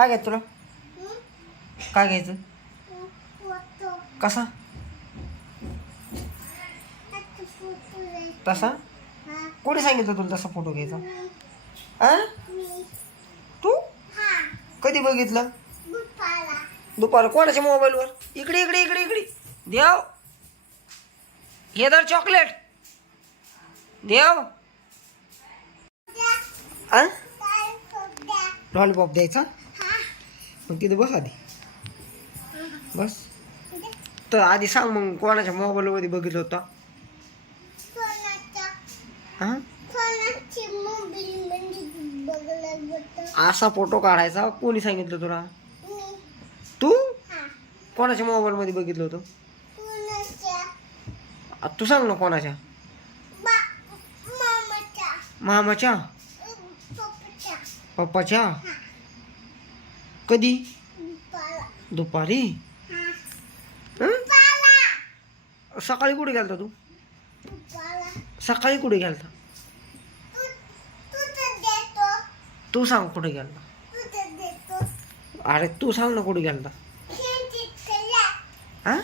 काय घ्यायचं तुला? काय घ्यायचं? कसा? तसा? कोणी सांगितलं तुला तसा फोटो घ्यायचा? आ? तू? कधी बघितलं? दुपार कोणाच्या मोबाईलवर? इकडे इकडे इकडे इकडे. देव. हे दर चॉकलेट देव. लॉलीपॉप द्यायचा? मग तिथे बस आधी. बस. तर आधी सांग मग कोणाच्या मोबाईलमध्ये बघितलं होतं? हा? असा फोटो काढायचा? कोणी सांगितलं तुला? तू? कोणाच्या मोबाईलमध्ये बघितलं होतं? तू सांग ना कोणाच्या? मामाच्या. पप्पाच्या. कधी? दुपारी. हं? सकाळी कुठे गेलता तू? सकाळी कुठे गेलता? तू सांग कुठे गेलता? अरे तू सांग ना कुठे गेलता? हा?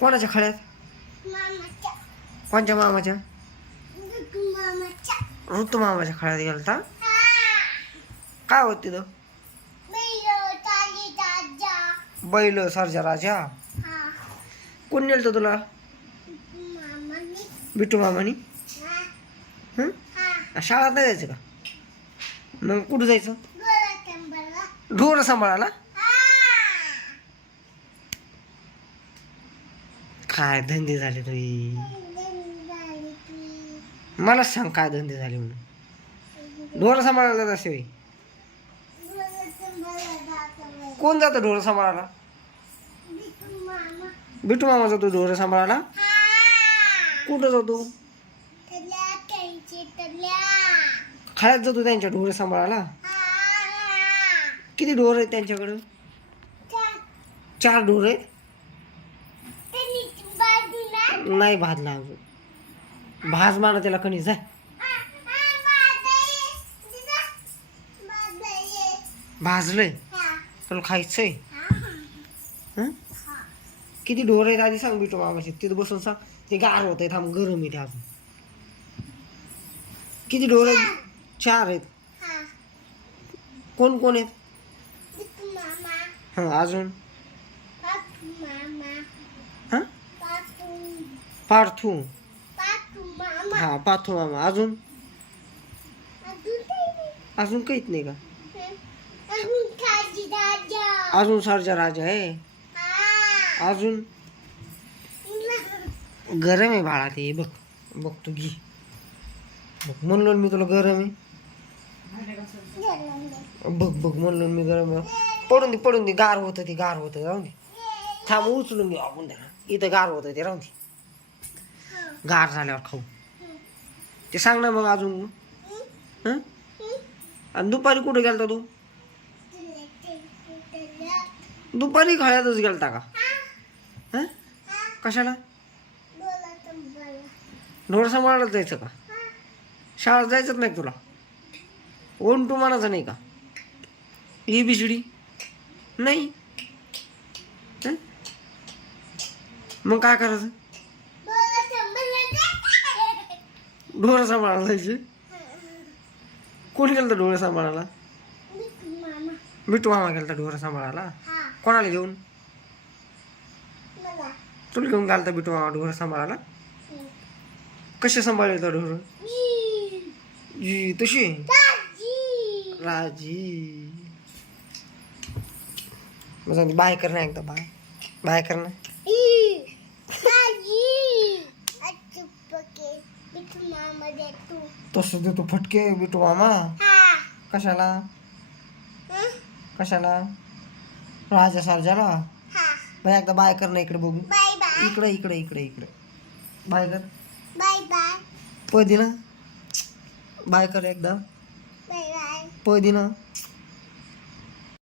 कोणाच्या खळ्यात? कोणच्या मामाच्या? ऋतू मामाच्या खळ्यात गेलता? काय होत तिथं? बैल सरजा राजा. कोण नेलतं तुला? बिट्टू मामानी? शाळेत नाही जायचं का? मग कुठं जायचं? ढोर सांभाळायला? काय धंदे झाले तुझी मलाच सांग काय धंदे झाले म्हणून. ढोर सांभाळायला जाते होय. कोण जातं ढोर सांभाळायला? बिटू मामा जातो ढोर सांभाळायला? कुठं जातो? खळ्यात जातो त्यांच्या ढोर सांभाळायला? किती ढोर आहेत त्यांच्याकडं? चार ढोर आहेत? नाही भाजला अजून. भाज मारा त्याला कणी जाय भाजलंय. तुला खायचंय? हं? किती ढोर आहेत आधी सांग बिटू मामाशी. तिथं बसून सांग. ते गार होत आहे थांब गरम आहे ते अजून. किती ढोर आहेत? चार आहेत. कोण कोण आहेत? हां अजून? हां? पार्थू. हा पार्थू मामा. अजून? अजून काहीच नाही का? अजून सरजा राजा आहे. अजून गरम आहे बाळा ते बघ बघ तू घे. बघ म्हणलो मी तुला गरम आहे. बघ बघ म्हणलो मी गरम पडून दे पडून दे गार होतं ते गार होतं राहून दे. थांब उचलून घेऊ आपण त्याला इथं गार होतं ते राहून दे. गार झाल्यावर खाऊ. ते सांग ना मग अजून. आणि दुपारी कुठे गेलता तू? दुपारी खळ्यातच गेलता का? हां? कशाला? ढोर सांभाळायला जायचं का? शाळा जायचंच नाही तुला? ओन टू म्हणायचं नाही का? ही बिजडी नाही. मग काय करायचं? ढोर सांभाळायला जायचे? कोण गेलं तर ढोरं सांभाळायला? मिठू मामा गेलता ढोरं सांभाळायला. कोणाला घेऊन? तुला घेऊन घालता बिटू मामा ढोरं सांभाळायला? कसे सांभाळले तर ढोरं? जी तशी? राजी. मग सांगते बाय कर ना एकदा बाय. बाय कर ना. तसं देतो फटके बिटू मामा. कशाला? कशाला? राजा सारजाला? मग एकदा बाय कर ना इकडे बघू. Bye bye. इकडे इकडे इकडे इकडे. बाय कर. Bye bye. पळ दे ना बाय कर एकदा. Bye bye. पळ दे ना